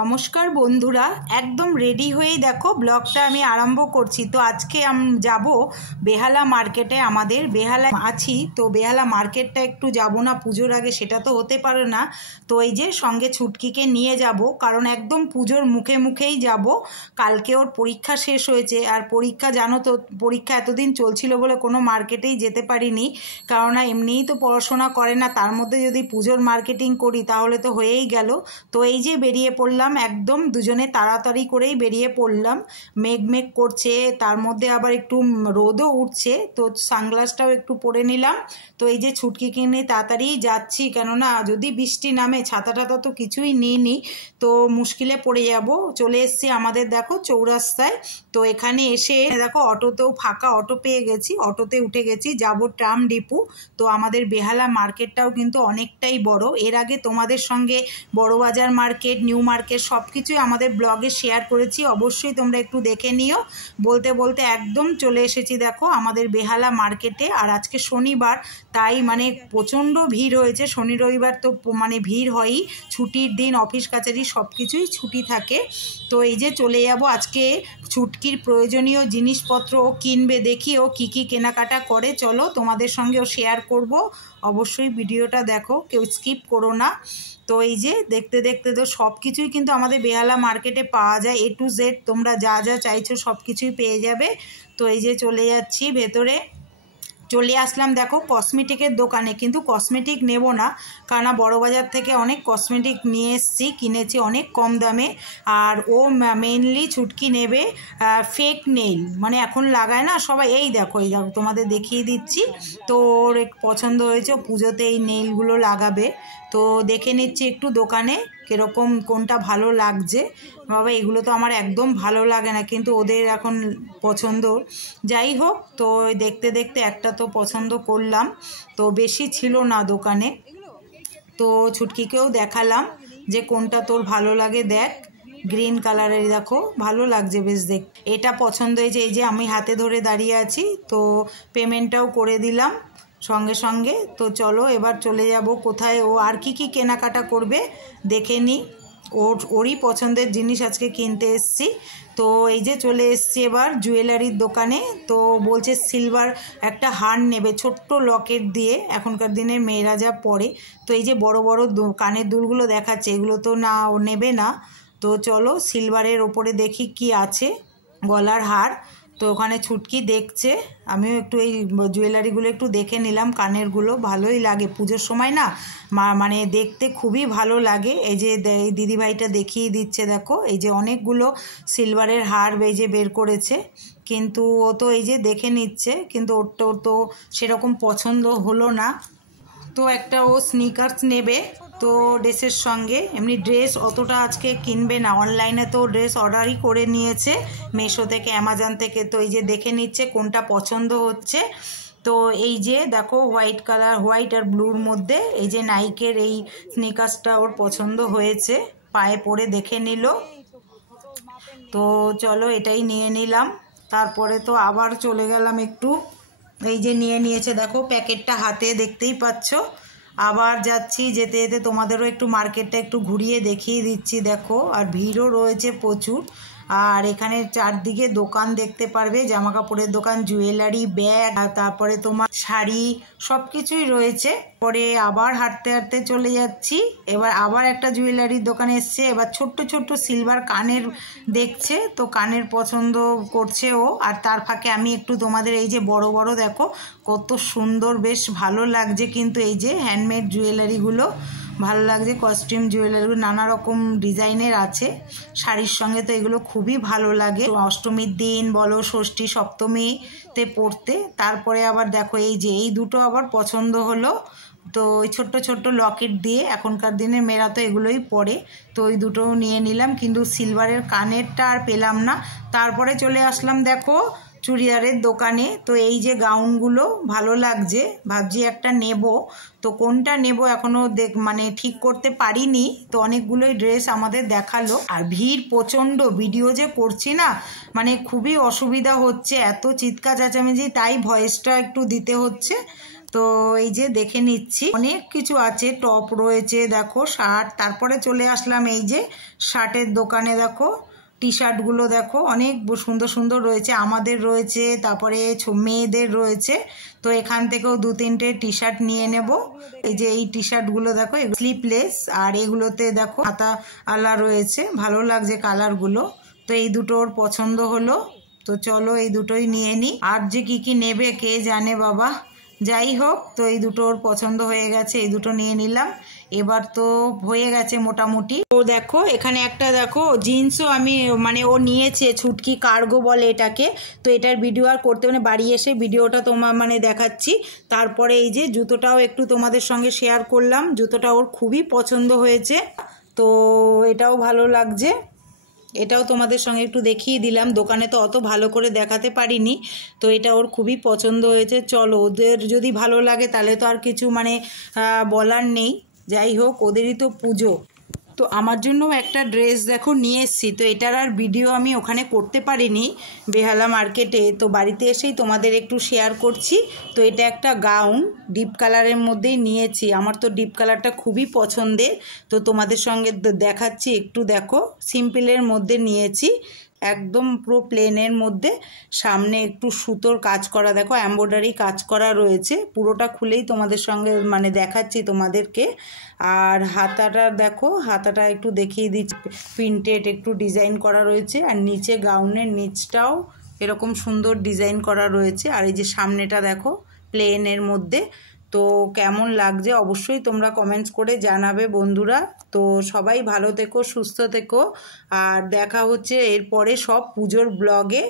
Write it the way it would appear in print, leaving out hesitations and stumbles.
নমস্কার বন্ধুরা, একদম রেডি হয়েই দেখো ব্লগটা আমি আরম্ভ করছি। তো আজকে যাব বেহালা মার্কেটে, আমাদের বেহালা আছি তো বেহালা মার্কেটটা একটু যাব না পুজোর আগে, সেটা তো হতে পারে না। তো এই যে সঙ্গে ছুটকিকে নিয়ে যাব, কারণ একদম পুজোর মুখে মুখেই যাব। কালকে ওর পরীক্ষা শেষ হয়েছে, আর পরীক্ষা জানো তো, পরীক্ষা এতদিন চলছিল বলে কোনো মার্কেটেই যেতে পারিনি, কারণ এমনিই তো পড়াশোনা করে না, তার মধ্যে যদি পুজোর মার্কেটিং করি তাহলে তো হয়েই গেল। তো এই যে বেরিয়ে পড়লাম, একদম দুজনে তাড়াতাড়ি করেই বেরিয়ে পড়লাম। মেঘ মেঘ করছে, তার মধ্যে আবার একটু রোদও উঠছে, তো সানগ্লাসটাও একটু পরে নিলাম। তো এই যে ছুটকিকে নিয়ে তাড়াতাড়ি যাচ্ছি, কেননা যদি বৃষ্টি নামে, ছাতা টাতা তো কিছুই নিইনি, তো মুশকিলে পড়ে যাব। চলে এসছি আমাদের দেখো চৌরাস্তায়। তো এখানে এসে দেখো অটোতেও ফাঁকা অটো পেয়ে গেছি, অটোতে উঠে গেছি, যাব ট্রাম ডিপু। তো আমাদের বেহালা মার্কেটটাও কিন্তু অনেকটাই বড়। এর আগে তোমাদের সঙ্গে বড়বাজার মার্কেট, নিউ মার্কেট সব কিছুই আমাদের ব্লগে শেয়ার করেছি, অবশ্যই তোমরা একটু দেখে নিও। বলতে বলতে একদম চলে এসেছি দেখো আমাদের বেহালা মার্কেটে। আর আজকে শনিবার, তাই মানে প্রচণ্ড ভিড় হয়েছে। শনি রবিবার তো মানে ভিড় হয়ই, ছুটির দিন, অফিস কাছারি সব কিছুই ছুটি থাকে। তো এই যে চলে যাব আজকে ছুটকির প্রয়োজনীয় জিনিসপত্র ও কিনবে, দেখি ও কী কী কেনাকাটা করে, চলো তোমাদের সঙ্গেও শেয়ার করব। অবশ্যই ভিডিওটা দেখো, কেউ স্কিপ করো না। তো এই যে দেখতে দেখতে তো সব কিছুই কিন্তু আমাদের বেহালা মার্কেটে পাওয়া যায়, এ টু জেড, তোমরা যা যা চাইছো সব কিছুই পেয়ে যাবে। তো এই যে চলে যাচ্ছি ভেতরে। চলে আসলাম দেখো কসমেটিকের দোকানে, কিন্তু কসমেটিক নেব না, কারণ বড়বাজার থেকে অনেক কসমেটিক নিয়ে এসেছি, কিনেছি অনেক কম দামে। আর ও মেনলি ছুটকি নেবে ফেক নেইল, মানে এখন লাগায় না সবাই, এই দেখো তোমাদের দেখিয়ে দিচ্ছি। তো ওর পছন্দ হয়েছে, পুজোতে এই নেইলগুলো লাগাবে। তো দেখে নিচ্ছি একটু দোকানে কীরকম কোনটা ভালো লাগছে। বাবা এগুলো তো আমার একদম ভালো লাগে না, কিন্তু ওদের এখন পছন্দ। যাই হোক, তো দেখতে দেখতে একটা তো পছন্দ করলাম, তো বেশি ছিল না দোকানে। তো ছুটকিকেও দেখালাম যে কোনটা তোর ভালো লাগে দেখ, গ্রিন কালারের দেখো, ভালো লাগছে বেশ দেখ। এটা পছন্দ হয়েছে, এই যে আমি হাতে ধরে দাঁড়িয়ে আছি, তো পেমেন্টটাও করে দিলাম সঙ্গে সঙ্গে। তো চলো এবার চলে যাব কোথায়, ও আর কি কি কেনাকাটা করবে দেখে নিই। ওরই পছন্দের জিনিস আজকে কিনতে এসছি। তো এই যে চলে এসছি এবার জুয়েলারির দোকানে। তো বলছে সিলভার একটা হার নেবে, ছোট্ট লকেট দিয়ে, এখনকার দিনের মেয়েরা যা পরে। তো এই যে বড় বড় কানের দুলগুলো দেখাচ্ছে, এগুলো তো না, ও নেবে না। তো চলো সিলভারের ওপরে দেখি কি আছে, গলার হার। তো ওখানে ছুটকি দেখছে, আমিও একটু এই জুয়েলারিগুলো একটু দেখে নিলাম। কানেরগুলো ভালোই লাগে পুজোর সময় না, মানে দেখতে খুবই ভালো লাগে। এই যে এই দিদিভাইটা দেখিয়ে দিচ্ছে দেখো, এই যে অনেকগুলো সিলভারের হার বেজে বের করেছে, কিন্তু ও তো এই যে দেখে নিচ্ছে, কিন্তু ওর তো সেরকম পছন্দ হলো না। তো একটা ও স্নিকার্স নেবে, তো ড্রেসের সঙ্গে। এমনি ড্রেস অতটা আজকে কিনবে না, অনলাইনে তো ড্রেস অর্ডারই করে নিয়েছে মিশো থেকে, অ্যামাজন থেকে। তো এই যে দেখে নিচ্ছে কোনটা পছন্দ হচ্ছে। তো এই যে দেখো হোয়াইট কালার, হোয়াইট আর ব্লুর মধ্যে এই যে নাইকের এই স্নিকার্সটা ওর পছন্দ হয়েছে, পায়ে পরে দেখে নিল। তো চলো এটাই নিয়ে নিলাম। তারপরে তো আবার চলে গেলাম একটু, এই যে নিয়ে নিয়েছে দেখো প্যাকেটটা হাতে, দেখতেই পাচ্ছ। আবার যাচ্ছি, যেতে যেতে তোমাদেরও একটু মার্কেটটা একটু ঘুরিয়ে দেখিয়ে দিচ্ছি দেখো। আর ভিড়ও রয়েছে প্রচুর, আর এখানে চারদিকে দোকান দেখতে পারবে, জামা কাপড়ের দোকান, জুয়েলারি, ব্যাগ, আর তারপরে তোমার শাড়ি, সব কিছুই রয়েছে। পরে আবার হাঁটতে হাঁটতে চলে যাচ্ছি, এবার আবার একটা জুয়েলারির দোকানে এসছে। এবার ছোট্ট ছোট্ট সিলভার কানের দেখছে, তো কানের পছন্দ করছে ও। আর তার ফাঁকে আমি একটু তোমাদের এই যে বড় বড় দেখো কত সুন্দর, বেশ ভালো লাগছে কিন্তু এই যে হ্যান্ডমেড জুয়েলারিগুলো ভালো লাগছে। কস্টিউম জুয়েলারিগুলো নানা রকম ডিজাইনের আছে, শাড়ির সঙ্গে তো এগুলো খুবই ভালো লাগে, অষ্টমীর দিন বলো, ষষ্ঠী সপ্তমীতে পরতে। তারপরে আবার দেখো এই যে এই দুটো আবার পছন্দ হলো, তো ওই ছোট্ট ছোট্ট লকেট দিয়ে, এখনকার দিনের মেয়েরা তো এগুলোই পরে, তো ওই দুটোও নিয়ে নিলাম, কিন্তু সিলভারের কানেরটা আর পেলাম না। তারপরে চলে আসলাম দেখো চুড়িদারের দোকানে। তো এই যে গাউনগুলো ভালো লাগছে, ভাবছি একটা নেব, তো কোনটা নেব এখনও মানে ঠিক করতে পারিনি। তো অনেকগুলোই ড্রেস আমাদের দেখালো, আর ভিড় প্রচণ্ড, ভিডিও যে করছি না, মানে খুবই অসুবিধা হচ্ছে, এত চিৎকার চেঁচামেচি, তাই ভয়েসটা একটু দিতে হচ্ছে। তো তো এই যে দেখে নিচ্ছি, অনেক কিছু আছে, টপ রয়েছে দেখো, শার্ট। তারপরে চলে আসলাম এই যে শার্টের দোকানে, দেখো টি শার্টগুলো দেখো অনেক সুন্দর সুন্দর রয়েছে, আমাদের রয়েছে, তারপরে মেয়েদের রয়েছে। তো এখান থেকেও 2-3টে টি শার্ট নিয়ে নেব। এই যে এই টি শার্টগুলো দেখো স্লিপলেস, আর এগুলোতে দেখো হাতা আলা রয়েছে, ভালো লাগছে কালারগুলো। তো এই দুটোর পছন্দ হলো, তো চলো এই দুটোই নিয়ে নিই। আর যে কি কি নেবে কে জানে বাবা, যাই হোক। তো এই দুটোর পছন্দ হয়ে গেছে, এই দুটো নিয়ে নিলাম। এবার তো হয়ে গেছে মোটামুটি। তো দেখো এখানে একটা দেখো জিন্সও আমি মানে ও নিয়েছে, ছুটকি কার্গো বলে এটাকে। তো এটার ভিডিও আর করতে মানে বাড়ি এসে ভিডিওটা তোমার মানে দেখাচ্ছি। তারপরে এই যে জুতোটাও একটু তোমাদের সঙ্গে শেয়ার করলাম, জুতোটা ওর খুবই পছন্দ হয়েছে, তো এটাও ভালো লাগছে, এটাও তোমাদের সঙ্গে একটু দেখিয়ে দিলাম। দোকানে তো অত ভালো করে দেখাতে পারিনি, তো এটা ওর খুবই পছন্দ হয়েছে। চলো ওদের যদি ভালো লাগে তাহলে তো আর কিছু মানে বলার নেই। যাই হোক, ওদেরই তো পুজো। তো আমার জন্য একটা ড্রেস দেখো নিয়ে এসেছি, তো এটার আর ভিডিও আমি ওখানে করতে পারিনি বেহালা মার্কেটে, তো বাড়িতে এসেই তোমাদের একটু শেয়ার করছি। তো এটা একটা গাউন ডিপ কালারের মধ্যেই নিয়েছি, আমার তো ডিপ কালারটা খুবই পছন্দের, তো তোমাদের সঙ্গে দেখাচ্ছি, একটু দেখো সিম্পলের মধ্যে নিয়েছি, একদম পুরো প্লেনের মধ্যে, সামনে একটু সুতোর কাজ করা, দেখো এমব্রয়ডারি কাজ করা রয়েছে, পুরোটা খুলেই তোমাদের সঙ্গে মানে দেখাচ্ছি তোমাদেরকে। আর হাতাটা দেখো, হাতাটা একটু দেখিয়ে দিচ্ছি, প্রিন্টেড একটু ডিজাইন করা রয়েছে, আর নিচে গাউনের নিচটাও এরকম সুন্দর ডিজাইন করা রয়েছে। আর এই যে সামনেটা দেখো প্লেনের মধ্যে। তো কেমন লাগছে অবশ্যই তোমরা কমেন্টস করে জানাবে বন্ধুরা। তো সবাই ভালো থেকো, সুস্থ থেকো, আর দেখা হচ্ছে এরপরে সব পুজোর ব্লগে।